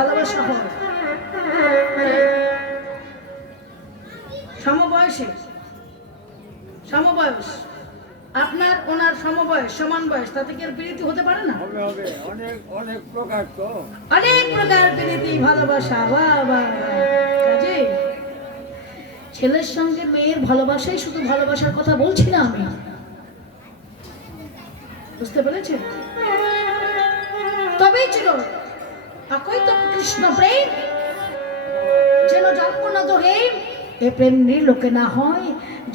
ভালোবাসা হয় সমবয়সে, সমবয়স, আপনার ওনার সমবয়স, সমান বয়স, তাতে কি আর প্রীতি হতে পারে না? অনেক প্রকার তো, অনেক প্রকার প্রীতি ভালোবাসা। বাবা ছেলের সঙ্গে মেয়ের ভালোবাসাই শুধু ভালোবাসার কথা বলছি না আমি, বুঝতে পেরেছেন? তবেই ছিল একই তো কৃষ্ণ প্রেম, যেন জন্ম না ধরে এ প্রেম নির্লোকে না হয়,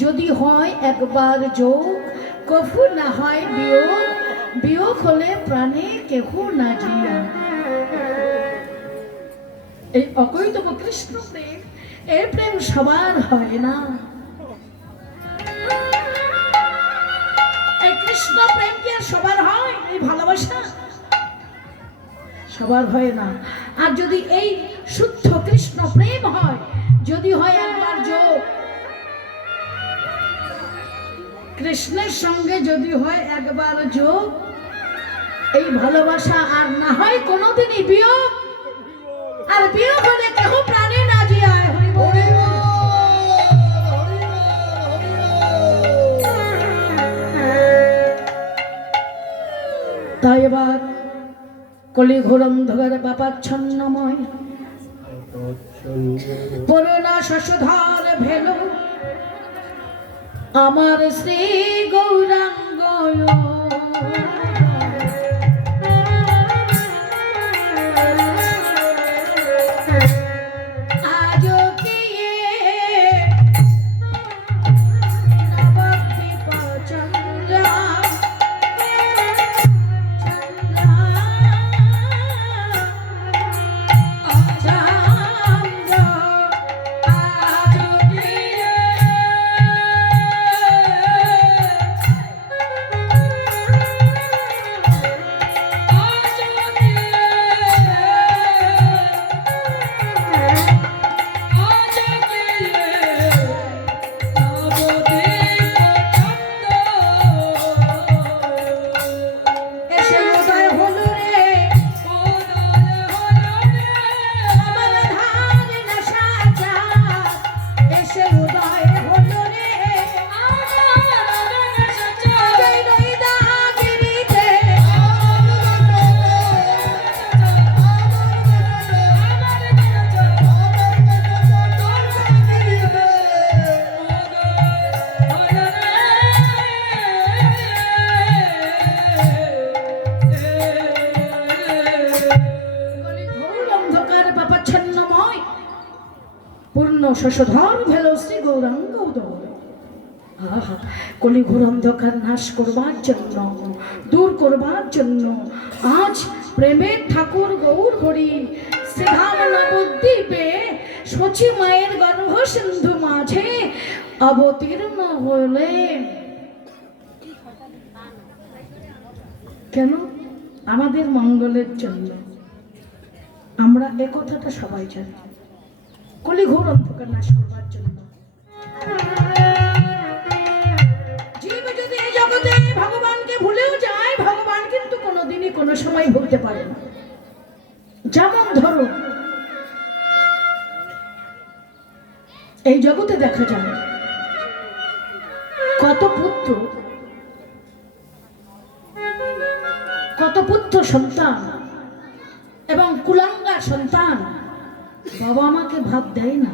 যদি হয় একবার যোগ, কফু না হয় বিয়োগ, বিয়োগ হলে প্রাণে কেহ না জিয়া। এই অকৈতব কৃষ্ণ প্রেম, এই প্রেম সবার হয় না। এই কৃষ্ণ প্রেম কি আর সবার হয়? এই ভালোবাসা সবার হয় না। আর যদি এই শুদ্ধ কৃষ্ণ প্রেম হয়, যদি হয় একবার যোগ, কৃষ্ণের সঙ্গে যদি হয় একবার যোগ, এই ভালোবাসা আর না হয় কোনোদিনই বিয়োগ, আর বিয়োগ হলে কেহ প্রাণে না জিয়ায়। তাই এবার কলি ঘোর অন্ধকার পাপাচ্ছন্নময় করুণা শশধর ভেল আমার শ্রী গৌরাঙ্গ। শশধর ভেল শ্রী গৌরাঙ্গ উদয়। কলিঘোর অন্ধকার নাশ করবার জন্য, দূর করবার জন্য আজ প্রেমের ঠাকুর গৌর হরি শ্রীধাম নবদ্বীপে শচী মায়ের গর্ভ সিন্ধু মাঝে অবতীর্ণ হলেন। কেন? আমাদের মঙ্গলের জন্য। আমরা এ কথাটা সবাই জানি, কলিঘোর অন্ধকার নাশ করবার জন্য। জীব যদি এই জগতে ভগবানকে ভুলেও যায়, ভগবান কিন্তু কোনোদিনই কোনো সময় ভুলতে পারে না। যেমন ধরো এই জগতে দেখা যায় কত পুত্র সন্তান এবং কুলাঙ্গার সন্তান বাবা মাকে ভাত দেয় না,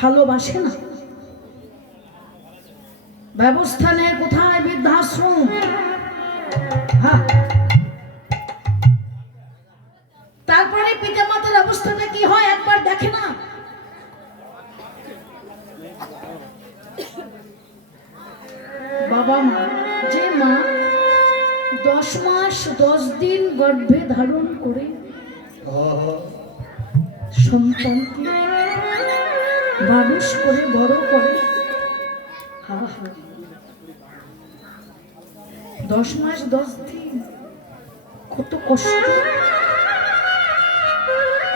ভালোবাসে না, ব্যবস্থা নেই কোথায়? বৃদ্ধাশ্রম। তারপরে পিতা মাতার অবস্থাটা কি হয় একবার দেখে না? বাবা মা, যে মা 10 মাস 10 দিন গর্ভে ধারণ করে সন্তানকে মানুষ করে বড় করে, 10 মাস 10 দিন কত কষ্ট,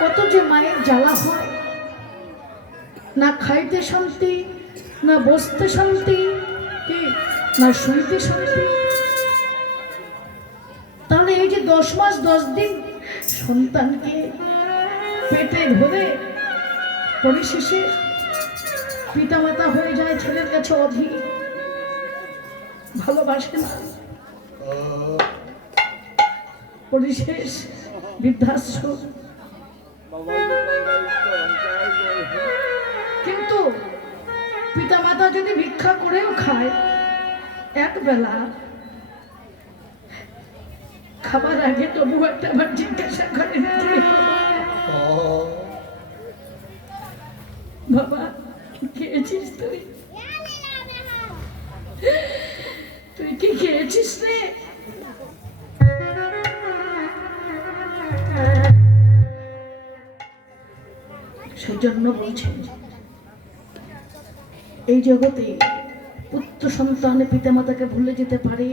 কত যে মায়ের জ্বালা হয়। না খাইতে শান্তি, না বসতে শান্তি, না শুইতে শান্তি। তাহলে এই যে 10 মাস 10 দিন সন্তানকে পেটে ধরে পরিশেষে পিতামাতা হয়ে যায় ছেলের কাছে অধীর, ভালোবাসে না, পরিশেষ বৃদ্ধাশ্রম। কিন্তু পিতামাতা যদি ভিক্ষা করেও খায়, এক বেলা খাবার আগে তবু একটা আবার জিজ্ঞাসা করে, বাবা খেয়েছিস তুই? তুই কি খেয়েছিস রে? সেজন্য বলছেন এই জগতে পুত্র সন্তান পিতামাতাকে ভুলে যেতে পারে,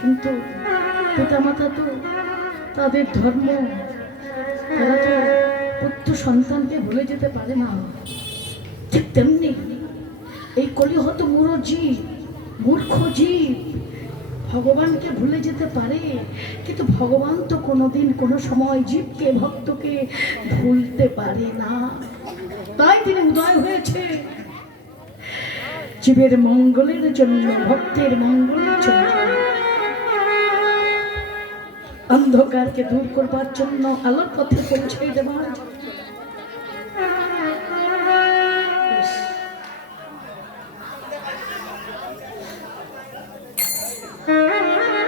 কিন্তু পিতামাতা তো তাদের ধর্ম, তারা তো পুত্র সন্তানকে ভুলে যেতে পারে না। ঠিক তেমনি এই কলিহত মূর্খ জীব ভগবানকে ভুলে যেতে পারে, কিন্তু ভগবান তো কোনোদিন কোনো সময় জীবকে ভক্তকে ভুলতে পারে না। তাই তিনি উদয় হয়েছে জীবের মঙ্গলের জন্য, ভক্তের মঙ্গলের জন্য, অন্ধকারকে দূর করবার জন্য, আলোর পথে পৌঁছে দেবার।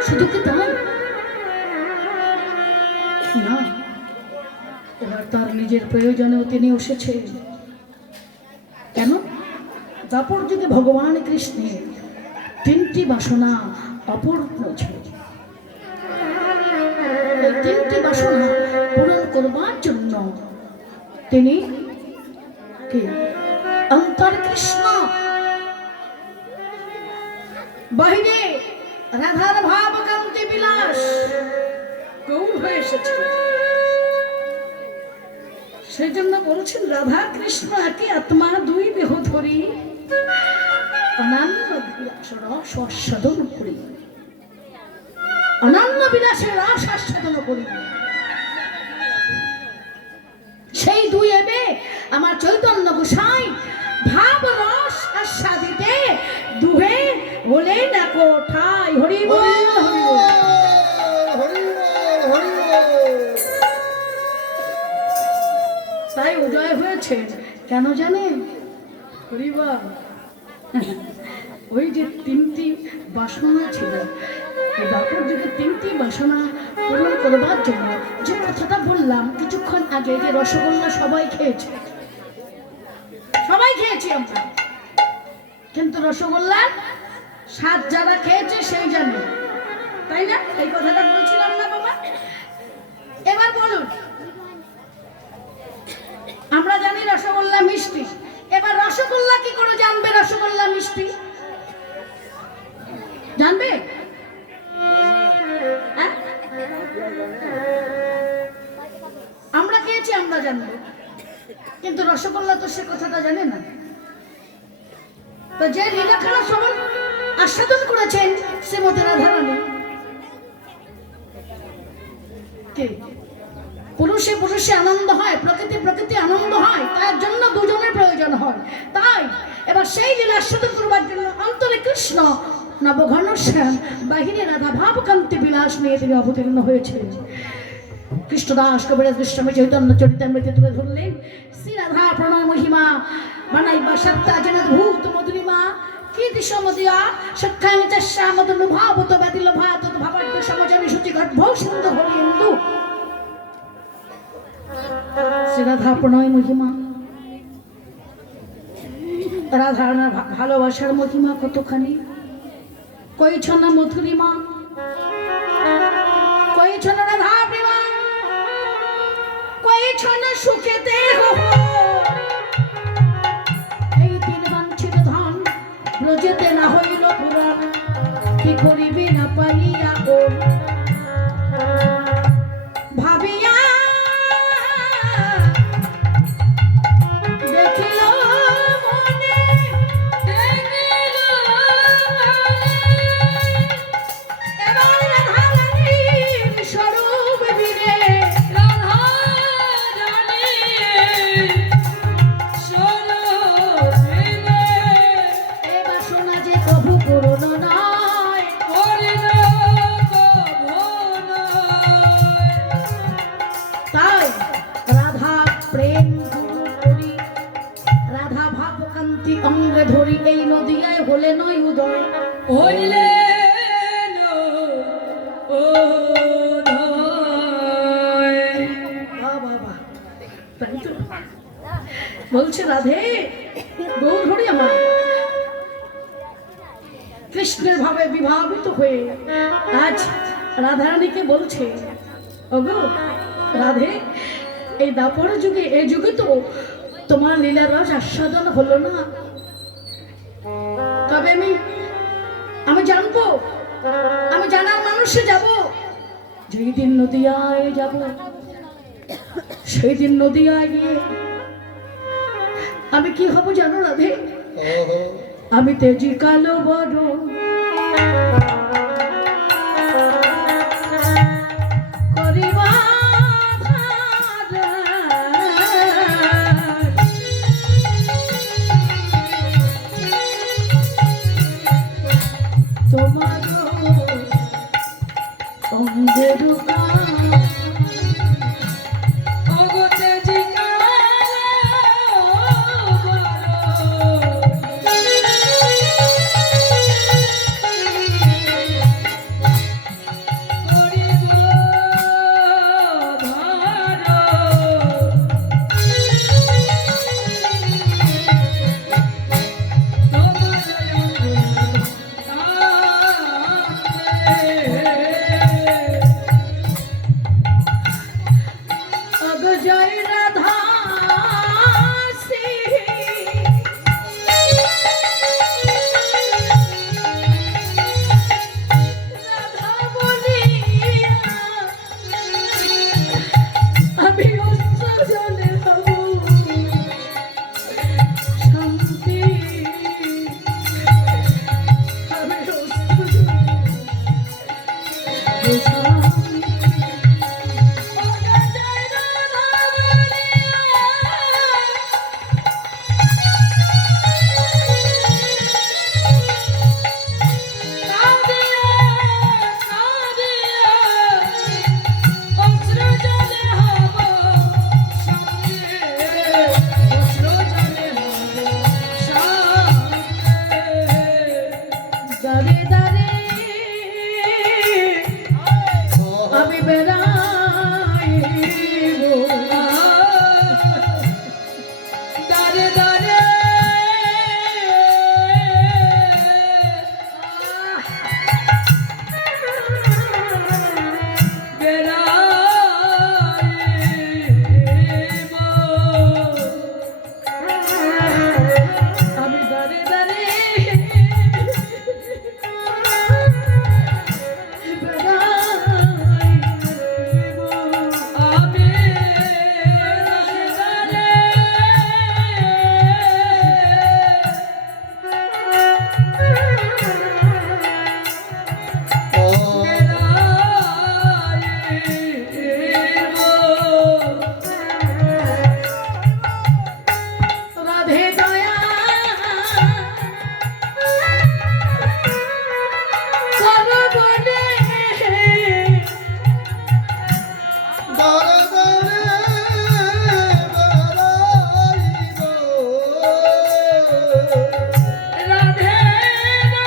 শুধু কি তাই না, এবার তার নিজের প্রয়োজনেও তিনি এসেছে। কেন? তারপর যদি ভগবান কৃষ্ণের 3টি বাসনা অপূর্ণ ছিল, এই 3টি বাসনা পূরণ করবার জন্য তিনি কি অন্তর্কৃষ্ণ, বাহিরে রাধার ভাব কান্তি বিলাস গৌর হয়ে এসেছে। সেই জন্য বলছেন রাধা কৃষ্ণ একই আত্মা, 2 দেহ ধরি, অনন্য বিলাস রস আস্বাদন করি, অনন্য বিলাসে রস আস্বাদন করি। সেই 2 এবে আমার চৈতন্য গোসাই ভাব রস আস্বাদিতে দুহে হলে না কোঠায়। হরি বল, তাই উদয় হয়েছে। কেন জানেন? হরি বল, ওই যে 3টি বাসনা ছিল, এই দাপর যুগে 3টি বাসনা পূরণ করবার জন্য, যে কথাটা বললাম কিছুক্ষণ আগে, যে রসগোল্লা সবাই খেয়েছে, সবাই খেয়েছি আমরা, কিন্তু রসগোল্লার স্বাদ যারা খেয়েছে সেই জানে, তাই না? এই কথাটা বলছিলাম না বাবা? এবার বলুন, আমরা জানি রসগোল্লা মিষ্টি, এবার রসগোল্লা কি করে জানবে রসগোল্লা মিষ্টি? জানবে? আমরা খেয়েছি, আমরা জানবো, কিন্তু রসগোল্লা তো সে কথাটা জানে না। তো যে লীলাখানা শ্রবণ আস্বাদন করেছেন শ্রীমতী রাধারানী, কে পুরুষে পুরুষে আনন্দ হয়, প্রকৃতি আনন্দ হয়, তার জন্য 2 জনের প্রয়োজন হয়। তাই এবার সেই লীলা আস্বাদন করবার জন্য অন্তরে কৃষ্ণ, নবঘনশ্যাম, বাহিরে রাধা ভাব কান্তি বিলাস নিয়ে তিনি অবতীর্ণ হয়েছিলেন। কৃষ্ণদাস কবিরাজ গোস্বামী চৈতন্য চরিতামৃতে তুলে ধরলেন শ্রী রাধা প্রণয় মহিমা বানাইবা সত্তা যেন ভূত মধুরিমা কীর্তি সমদিয়া সক্ষামি চাষা মদনু ভাবত ব্যাতিল ভাত ভাবার্থ সমজনী সূচি গর্ভ সিন্ধু হরি ইন্দু। শ্রী রাধা প্রণয় মহিমা, রাধা ভালোবাসার মহিমা কতখানি, কইছ না মধুরিমা, কইছ না রাধা প্রেমা, কইছ না সুখে দেহ, এই 3 বাঞ্ছিত ধন ব্রজেতে না হইল পুরাণ, কি করিবে না পাইয়া ওর ভাবিয়া দেখিল মনে, এবার রাধারানীর স্বরূপ বিরে প্রেম করি রাধা ভাব কান্তি অঙ্গে ধরি এই নদিয়ায় হলে নয় উদয় হইলে বাবা তাই তো বলছে রাধে বউ ধরি আমার কৃষ্ণের ভাবে বিভাবিত হয়ে আজ রাধারানীকে বলছে ওগো রাধে এই দাপর যুগে এই যুগে তো তোমার লীলা রস আস্বাদন হলো না তবে আমি জানবো আমি জানার মানুষে যাব যেই দিন নদিয়ায় যাব সেই দিন নদিয়ায় গিয়ে আমি কি হব জানো রাধে আমি তেজি কালো বড় করিবা তোমার অঙ্গের জয় রাধা আমি জলে হব শান্তি আমি দারে দারে আমি বেড়াইব দারে দারে বেড়াইব আমি দারে দারে রাধে দয়া কর বলে রাধে জয়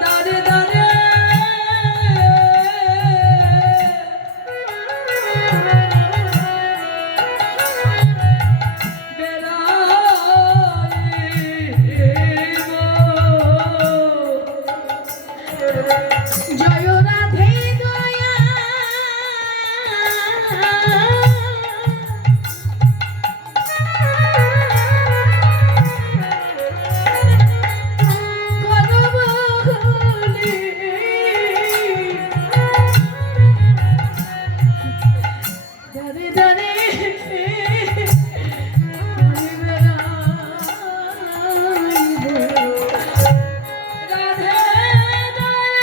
রাধে দয়া রাধে দয়া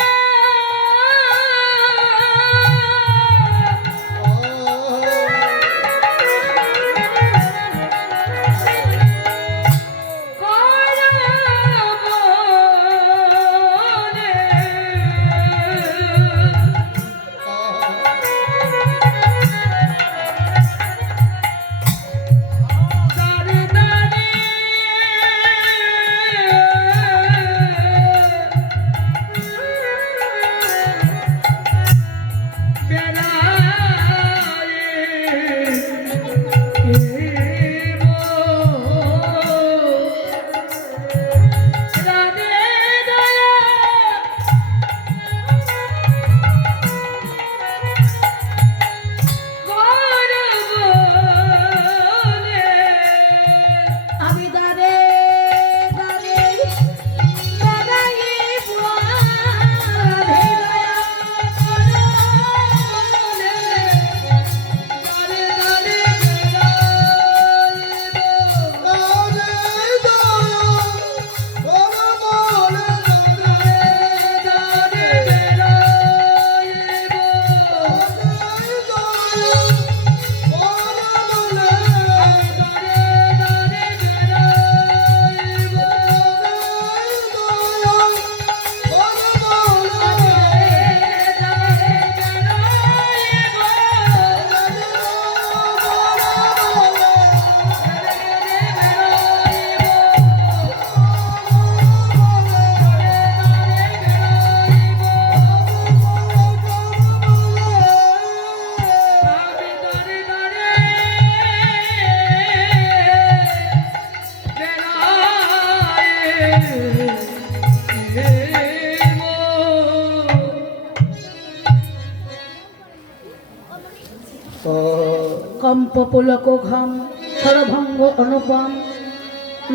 কম্প পুলক ঘাম ছড়ভঙ্গ অনুপম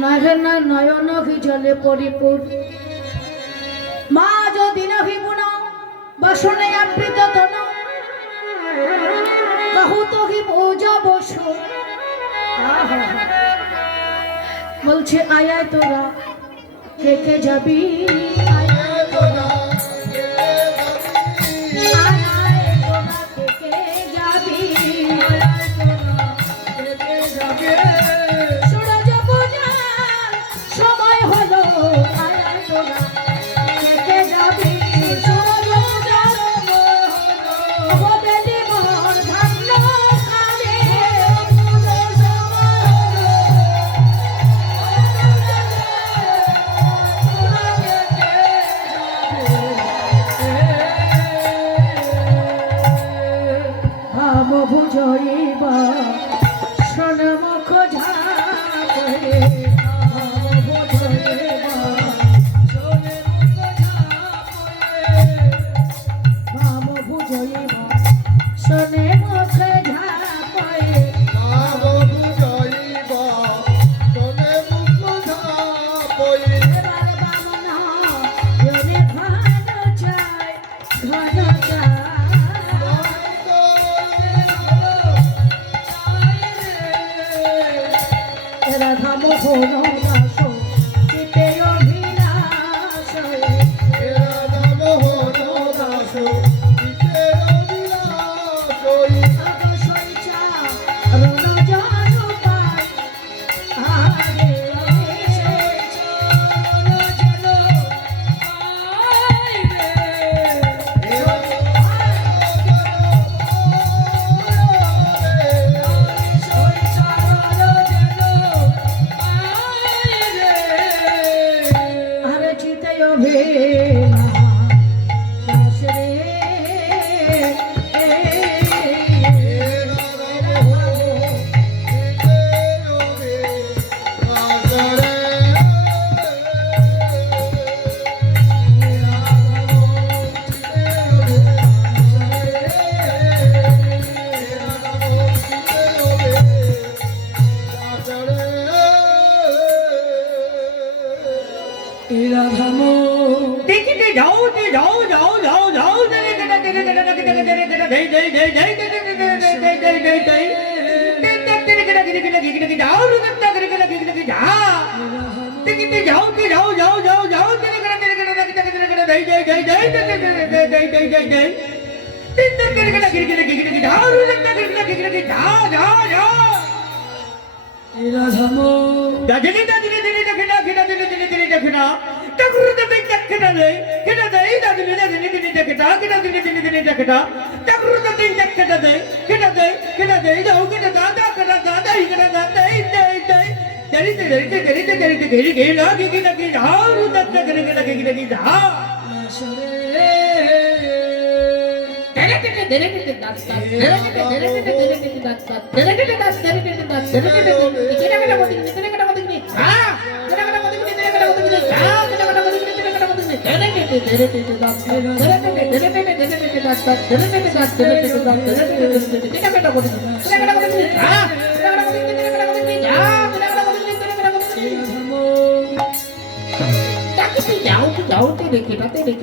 নয়না নয়ন হি জলে পরিপুর মা যদি নহি বুন বাসনে আবৃত তন কাহু তো হি বোঝা বসু বলছে আয় আয় তোরা কে কে যাবি আয় আয় তোরা কে যাবি সূরজ পূজার সময় হলো আয় আয় তোরা কে যাবি সূরজ পূজার হবে জীবন ভাঙলো কালে ভাব বুঝইবা সনমুখ ঝাপে ভাব বুঝইবা সনমুখ ঝাপে ভাব বুঝইবা সনমুখ ঝাপে এবার বামনা জনে ঘন চাই ঘন চাই রাধা মোহন দাস চিতে অভিলাষ আগসইচা রণ জন পাই আরে আরে চিতে অভিলাষ রে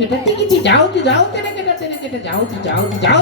দেখতে যাও যাও যাও যাও যাও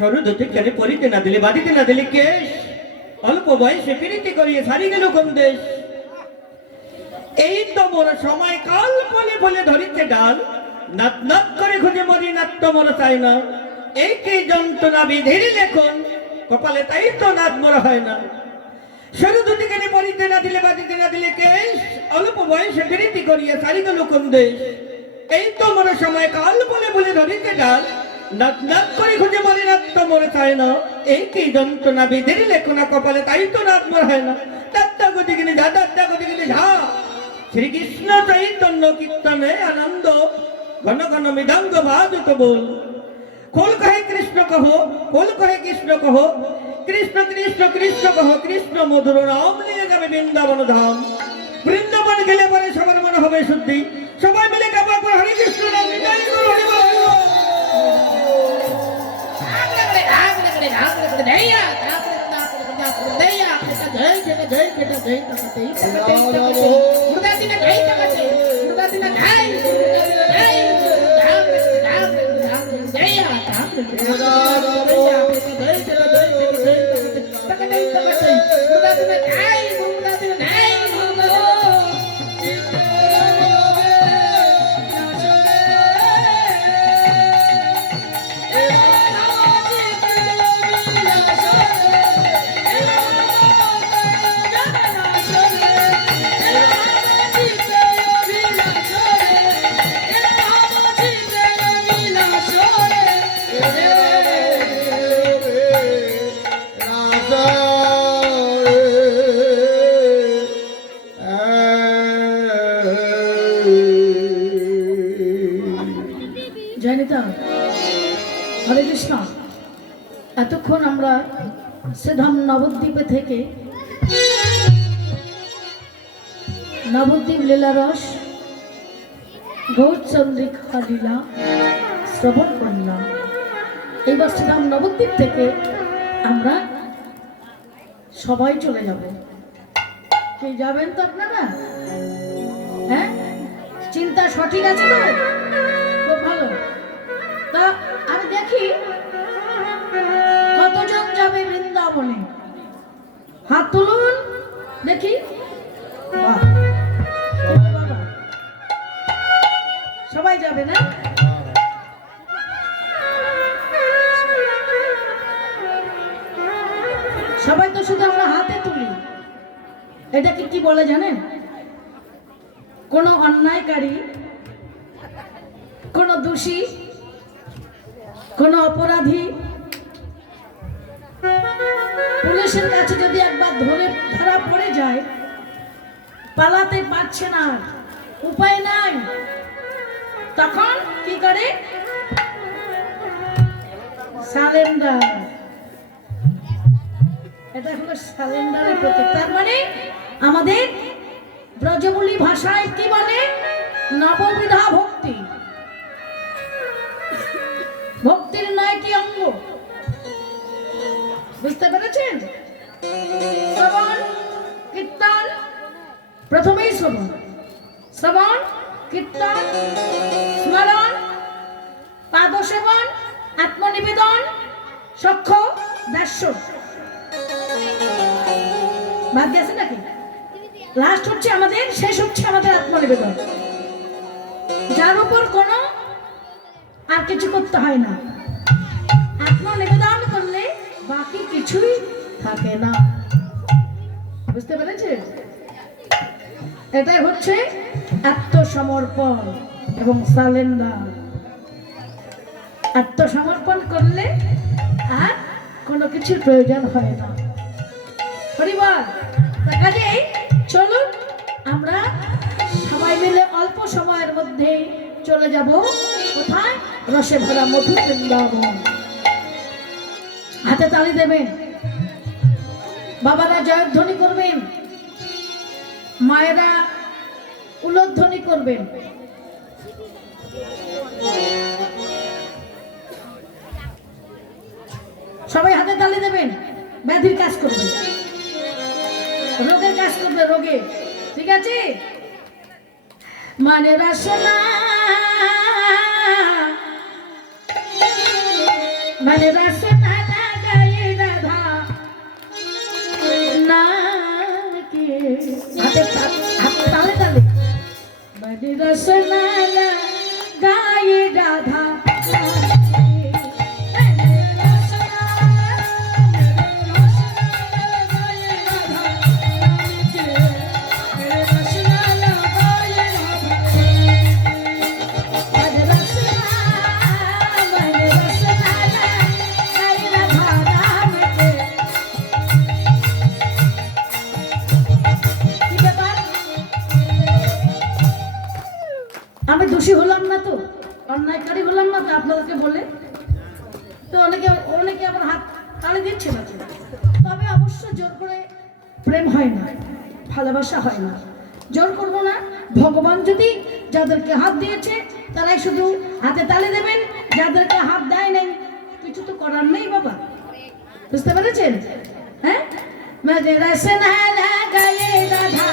সরুদতে পরিতে না দিলে বাড়িতে না দিলে কেশ অল্প বয়সে প্রীতি করিয়ে সারি গেল কোন দেশ এই তো বড় সময় কাল ফলে ফলে ধরিতে ডাল নাত নাত করে খুঁজে মরি নাত্য মর চাই না এই কি যন্ত্রণা বিধির লেখন কপালে তাই তো নাত মর হয় না সরু দুটি কেনে পরিতে না দিলে বাজিতে না দিলে কেশ অল্প বয়সে প্রীতি করিয়ে সারি গেল কোন দেশ এই তো বড় সময় কাল ফলে ফলে ধরিতে ডাল নাক নাক করে খুঁজে মরে নাক তো মরে চায় না, এই কি যন্ত্রণা বিধির লেখনা কপালে, তাই তো নাক মর হয় না। দাদা গতি কিনে যা, দাদা গতি কিনে যা। শ্রীকৃষ্ণ চৈতন্য কীর্তনে আনন্দ, ঘন ঘন মৃদঙ্গ বাজত বল। খোল কহে কৃষ্ণ কহ, খোল কহে কৃষ্ণ কহ, কৃষ্ণ কৃষ্ণ কৃষ্ণ কহ, কৃষ্ণ মধুর নাম নিয়ে যাবে বৃন্দাবন ধাম। বৃন্দাবন গেলে পরে সবার মনে হবে শুদ্ধি, সবাই মিলে কাবা করে হরে কৃষ্ণ নাম নিতাই গৌর হরি বল। জয়নিতা, হরে কৃষ্ণ। এতক্ষণ আমরা সেধাম নবদ্বীপে থেকে নবদ্বীপ লীলারস, গৌরচন্দ্রিকা লীলা শ্রবণ করলাম। এইবার সেধাম নবদ্বীপ থেকে আমরা সবাই চলে যাব। কে যাবেন তো আপনারা? হ্যাঁ, চিন্তা সঠিক আছে তো? খুব ভালো। তা আমি দেখি কতজন যাবে বৃন্দাবনে, হাত তুলুন দেখি। বাহ, বাবা, সবাই যাবে না? সবাই তো শুধু আমরা হাতে তুলি। এটাকে কি বলে জানেন? কোন অন্যায়কারী, কোন দোষী, কোন অপরাধী পুলিশের কাছে যদি একবার ধরা পড়ে যায়, পালাতে পারছে না, উপায় নাই, তখন কি করে? সারেন্ডার। এটা হলো সারেন্ডারের প্রতীক। তার মানে আমাদের ব্রজমূলী ভাষায় কি বলে? নববিধা ভক্তি। ভক্তির নয়টি অঙ্গ, বুঝতে পেরেছেন? শ্রবণ, কীর্তন, প্রথমেই শ্রবণ, শ্রবণ, কীর্তন, স্মরণ, পাদসেবন, আত্মনিবেদন, সখ্য, দাস্য। বাদ গেছে নাকি? লাস্ট হচ্ছে আমাদের, শেষ হচ্ছে আমাদের আত্মনিবেদন, যার উপর কোনো আর কিছু করতে হয় না। আত্মনিবেদন করলে বাকি কিছুই থাকে না। বুঝতে পেরেছে? এটাই হচ্ছে আত্মসমর্পণ এবং সারেন্ডার। আত্মসমর্পণ করলে আর কোনো কিছুর প্রয়োজন হয় না। পরিবার, কাজেই চলুন আমরা সবাই মিলে অল্প সময়ের মধ্যে চলে যাব কোথায়? রসে ভরা মধুর বৃন্দাবন। হাতে তালি দেবেন, বাবারা জয়ধ্বনি করবেন, মায়েরা উলধ্বনি করবেন। সবাই হাতে তালি দেবেন। ব্যাধির কাজ করবে, রোগের কাজ করবে, রোগে। ঠিক আছে? মানে রাসনা, মানে রাসনা না গায়ে রাধা না কে। হাতে তালে তালে। মানে রাসনা না গায়ে রাধা মানে দোষী হলাম না তো, অন্যায়কারী হলাম না তো আপনাদেরকে বলে? তো অনেকে অনেকে আবার হাত তাড়ি দিচ্ছে না তো। তবে অবশ্য জোর করে প্রেম হয় না, ভালোবাসা হয় না, জোর করব না। ভগবান যদি যাদেরকে হাত দিয়েছে তারাই শুধু হাতে তালি দেবেন, যাদেরকে হাত দেয় নাই কিছু তো করার নেই বাবা, বুঝতে পেরেছেন? হ্যাঁ, মেরে রসন লাগায়ে রাধা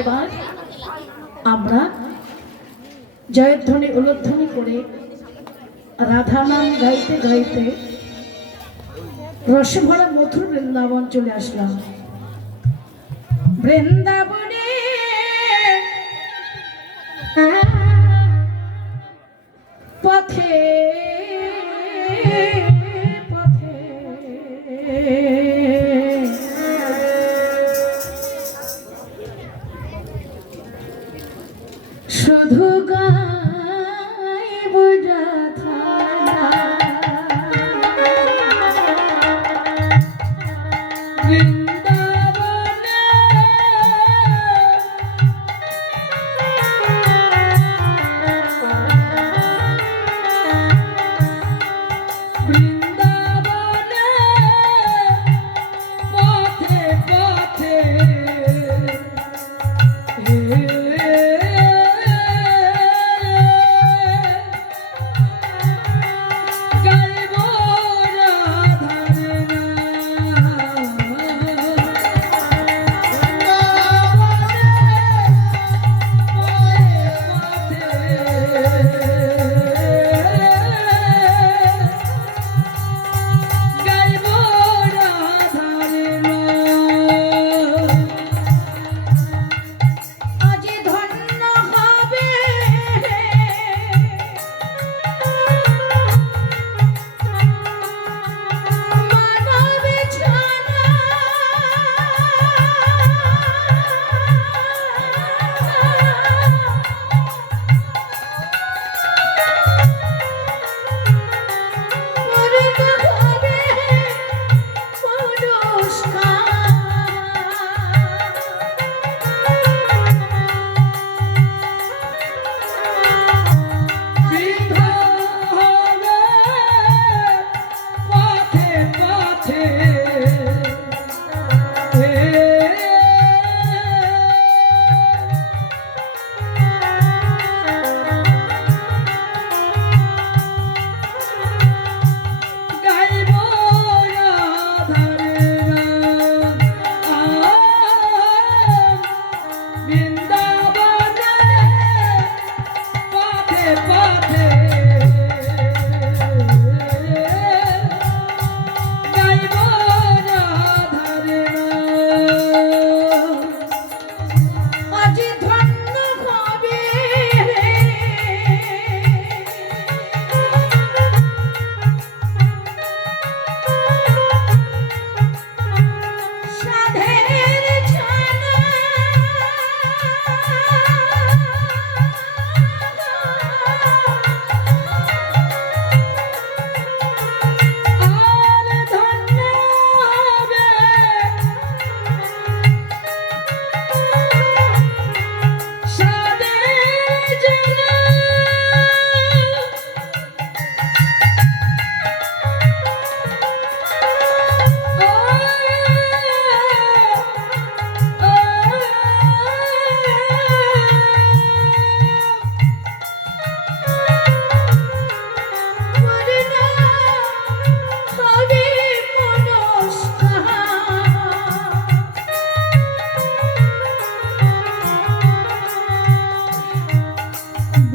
এবার আমরা জয়ধ্বনি উলধ্বনি করে রাধা নাম গাইতে গাইতে রসভরা মথুর বৃন্দাবন চলে আসলাম। বৃন্দাবনে পথে পথে শুধু গাইব রাধা বৃন্দাবনে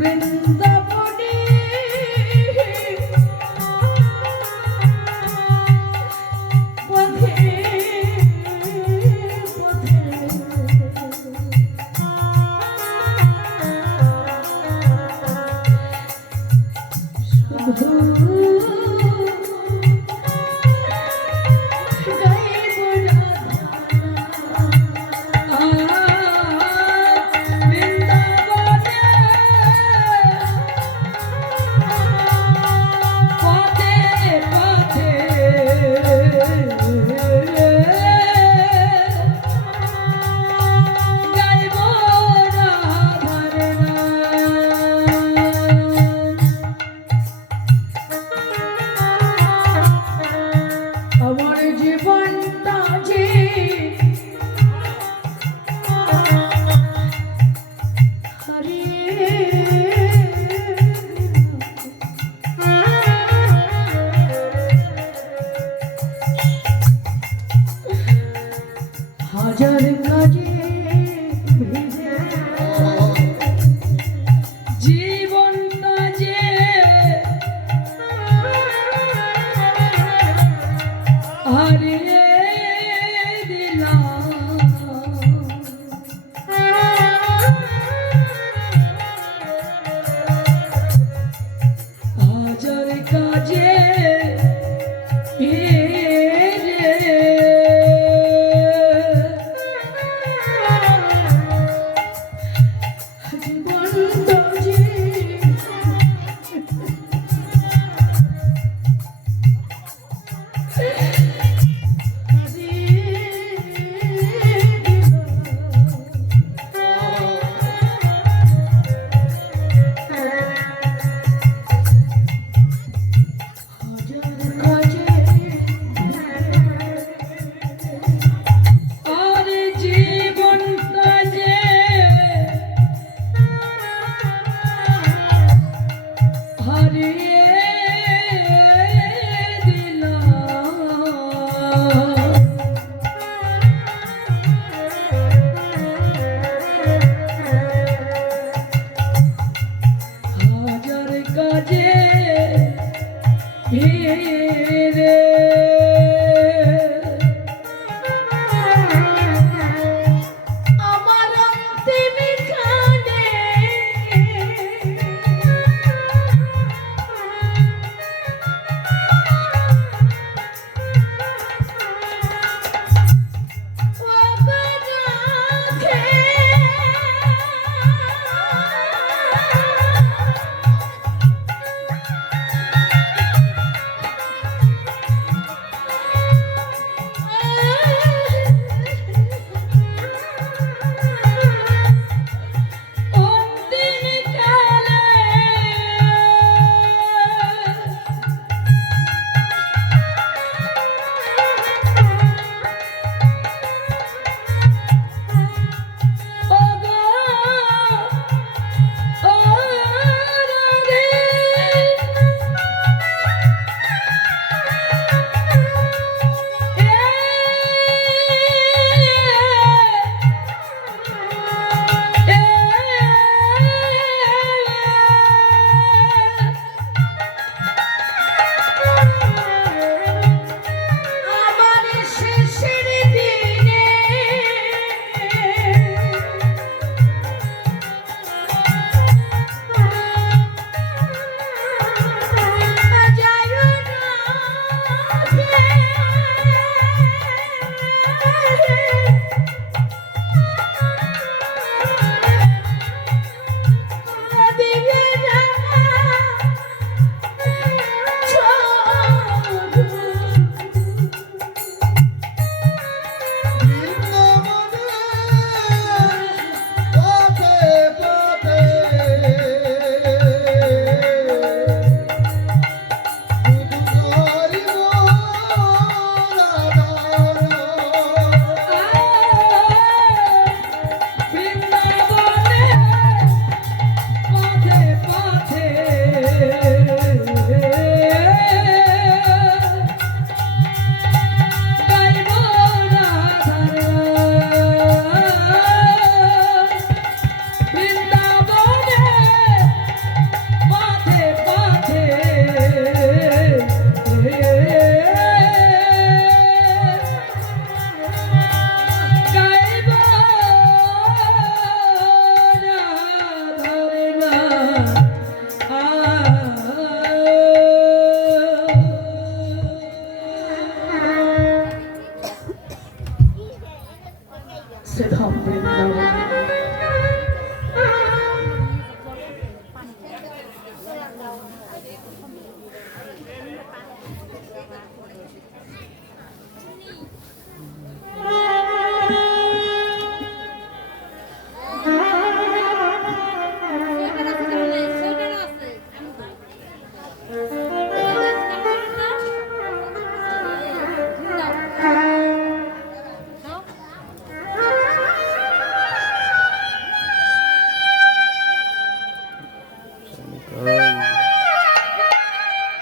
বৃন্দাবনে পথে পথে শুধু আমার জীবনটা যে হারিয়ে হাজার কাজে ভিজে জীবনটা যে হারিয়ে দিলাম হাজার কাজে জীবনটা যে হাজার কাজে